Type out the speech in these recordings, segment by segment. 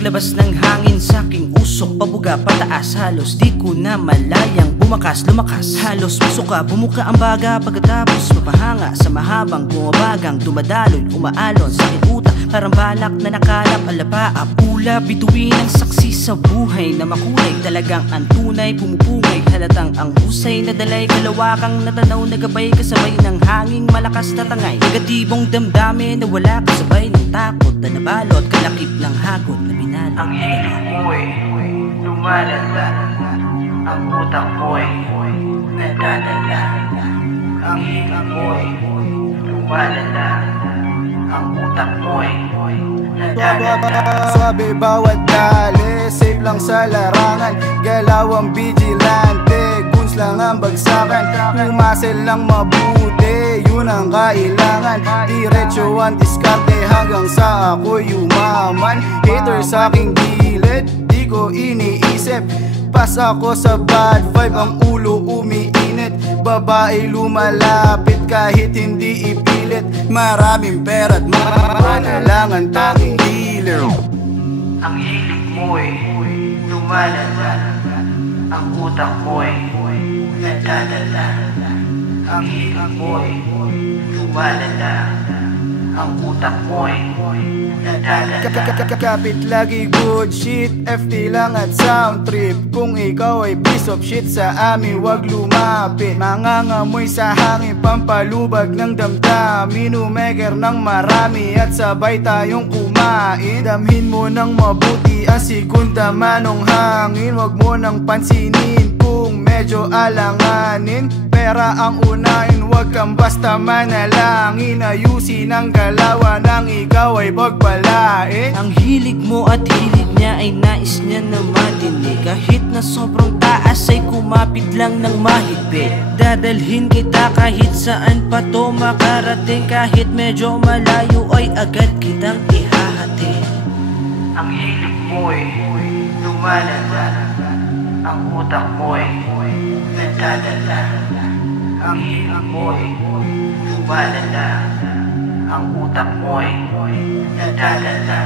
Paglabas ng hangin sa aking usok, pabuga pataas, halos di ko na malayang bumakas, lumakas. Halos masuka, bumuka ang baga, pagkatapos mapahanga sa mahabang bumabagang dumadaloy, umaalon sa aking utak. Parang balak na nakalap, alapaap, ulap, bituin ang saksi sa buhay na makulay. Talagang ang tunay, pumupungay, halatang ang husay na dalay. Kalawakang natanaw, nagabay kasabay ng hanging malakas na tangay. Negatibong damdamin na wala kasabay ng takot na nabalot, kalakip ng hagot na binalot. Ang hilig mo'y lumalala, ang utak mo'y nadadala. Ang hilig mo'y lumalala, ang utak mo'y nadadala. Sabi bawat dali, safe lang sa larangan. Galaw ang vigilante, guns lang ang bagsakan. Umasel lang mabuti, yun ang kailangan. Diretso ang diskarte hanggang sa ako'y umaman. Hater sa aking gilid, di ko iniisip. Pas ako sa bad vibe, ang ulo umiinit. Babae lumalapit kahit hindi ipilit. Maraming pera't manalangan tanging dealer. Ang hilig mo'y lumalala, ang utak mo'y nadadala. Ang hilig mo'y lumalala, ang utak mo'y nadadala. Kapit lagi good shit, FT lang at sound trip. Kung ikaw ay piece of shit sa amin, wag lumapit. Mangangamoy sa hangin, pampalubag ng damdamin. Umeker ng marami at sabay tayong kumain. Damhin mo ng mabuti ang segunda manong hangin. Wag mo nang pansinin kung medyo alanganin. Pera ang unahin, wag kang basta manalangin. Ayusin ang galawan nang ikaw ay pagbalain. Ang hilig mo at hilig niya ay nais niya na madinig. Kahit na sobrang taas ay kumapit lang ng mahigpit. Dadalhin kita kahit saan pa to makarating. Kahit medyo malayo ay agad kitang ihahatid. Ang hilig mo'y lumalala, ang utak mo'y nadadala. Ang hilig mo'y lumalala, ang utak mo'y nadadala.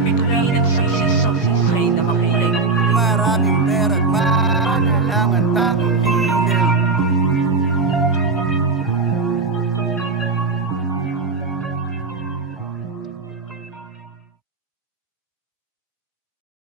Bituin ang saksi sa buhay na makulay. Maraming pera't manalangan tanging